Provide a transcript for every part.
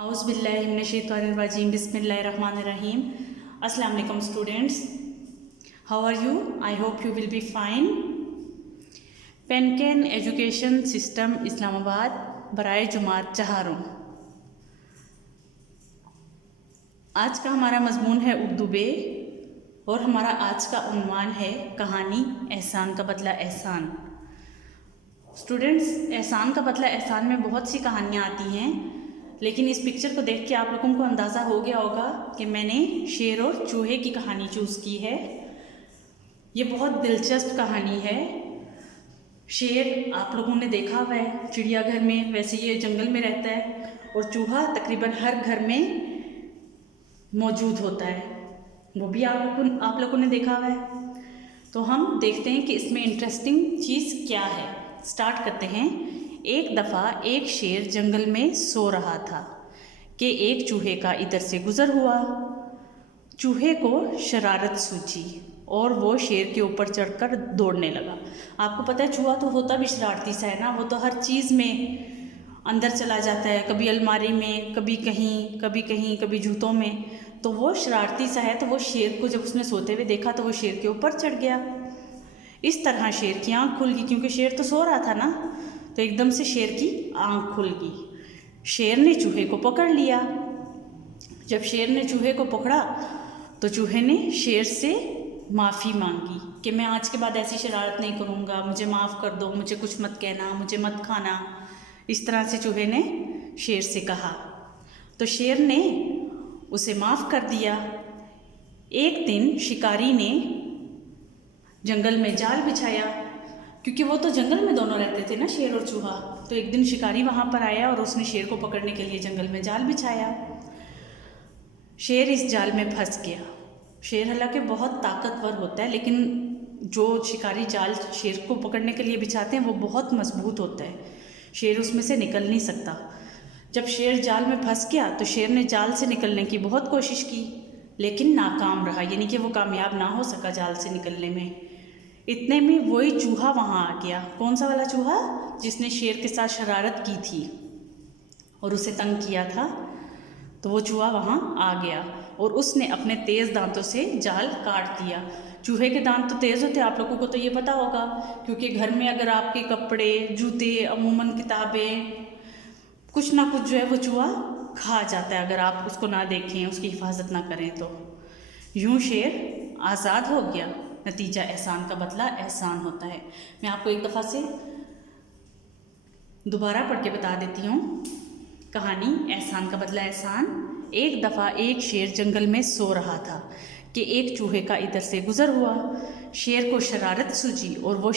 Auzubillahiminash-shaytanir-rajim. Bismillahir-rahmanir-rahim. Assalamu alaikum students. How are you? I hope you will be fine. पेनकेन education system Islamabad बराए जुमात चहारों। आज का हमारा मजमून है उर्दू बे और हमारा आज का उन्वान है कहानी एहसान का बदला एहसान। स्टूडेंट्स, एहसान का बदला एहसान में बहुत सी कहानियाँ आती हैं, लेकिन इस पिक्चर को देख के आप लोगों को अंदाज़ा हो गया होगा कि मैंने शेर और चूहे की कहानी चूज़ की है। ये बहुत दिलचस्प कहानी है। शेर आप लोगों ने देखा हुआ है चिड़ियाघर में, वैसे ये जंगल में रहता है, और चूहा तकरीबन हर घर में मौजूद होता है, वो भी आप लोगों ने देखा हुआ है। तो हम देखते हैं कि इसमें इंटरेस्टिंग चीज़ क्या है। स्टार्ट करते हैं। एक दफ़ा एक शेर जंगल में सो रहा था कि एक चूहे का इधर से गुज़र हुआ। चूहे को शरारत सूझी और वो शेर के ऊपर चढ़कर दौड़ने लगा। आपको पता है चूहा तो होता भी शरारती सा है ना, वो तो हर चीज़ में अंदर चला जाता है, कभी अलमारी में, कभी कहीं, कभी जूतों में। तो वो शरारती सा है, तो वो शेर को जब उसने सोते हुए देखा तो वो शेर के ऊपर चढ़ गया। इस तरह शेर की आँख खुल गई, क्योंकि शेर तो सो रहा था ना, तो एकदम से शेर की आँख खुल गई। शेर ने चूहे को पकड़ लिया। जब शेर ने चूहे को पकड़ा तो चूहे ने शेर से माफ़ी मांगी कि मैं आज के बाद ऐसी शरारत नहीं करूँगा, मुझे माफ़ कर दो, मुझे कुछ मत कहना, मुझे मत खाना। इस तरह से चूहे ने शेर से कहा, तो शेर ने उसे माफ़ कर दिया। एक दिन शिकारी ने जंगल में जाल बिछाया, क्योंकि वो तो जंगल में दोनों रहते थे ना, शेर और चूहा। तो एक दिन शिकारी वहाँ पर आया और उसने शेर को पकड़ने के लिए जंगल में जाल बिछाया। शेर इस जाल में फंस गया। शेर हालांकि बहुत ताकतवर होता है, लेकिन जो शिकारी जाल शेर को पकड़ने के लिए बिछाते हैं वो बहुत मजबूत होता है, शेर उसमें से निकल नहीं सकता। जब शेर जाल में फंस गया तो शेर ने जाल से निकलने की बहुत कोशिश की, लेकिन नाकाम रहा, यानी कि वो कामयाब ना हो सका जाल से निकलने में। इतने में वही चूहा वहाँ आ गया। कौन सा वाला चूहा? जिसने शेर के साथ शरारत की थी और उसे तंग किया था। तो वो चूहा वहाँ आ गया और उसने अपने तेज़ दांतों से जाल काट दिया। चूहे के दांत तो तेज़ होते हैं, आप लोगों को तो ये पता होगा, क्योंकि घर में अगर आपके कपड़े, जूते, अमूमन किताबें, कुछ ना कुछ जो है वो चूहा खा जाता है, अगर आप उसको ना देखें, उसकी हिफाजत ना करें तो। यूँ शेर आज़ाद हो गया। नतीजा एहसान का बदला एहसान होता है। मैं आपको एक दफ़ा से दोबारा पढ़ के बता देती हूँ कहानी एहसान का बदला एहसान। एक दफ़ा एक शेर जंगल में सो रहा था कि एक चूहे का इधर से गुज़र हुआ। शेर को शरारत सूझी और वो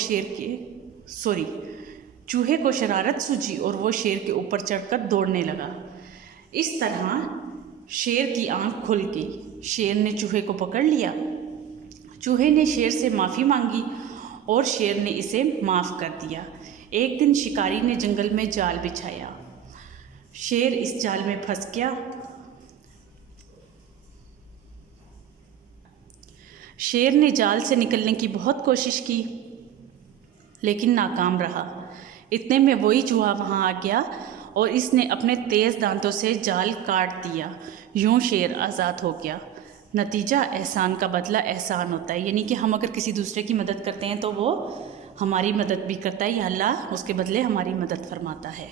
चूहे को शरारत सूझी और वो शेर के ऊपर चढ़कर दौड़ने लगा। इस तरह शेर की आँख खुल गई। शेर ने चूहे को पकड़ लिया। चूहे ने शेर से माफ़ी मांगी और शेर ने इसे माफ़ कर दिया। एक दिन शिकारी ने जंगल में जाल बिछाया। शेर इस जाल में फंस गया। शेर ने जाल से निकलने की बहुत कोशिश की, लेकिन नाकाम रहा। इतने में वही चूहा वहाँ आ गया और इसने अपने तेज़ दांतों से जाल काट दिया। यूँ शेर आज़ाद हो गया। नतीजा एहसान का बदला एहसान होता है, यानी कि हम अगर किसी दूसरे की मदद करते हैं तो वो हमारी मदद भी करता है, या अल्लाह उसके बदले हमारी मदद फरमाता है।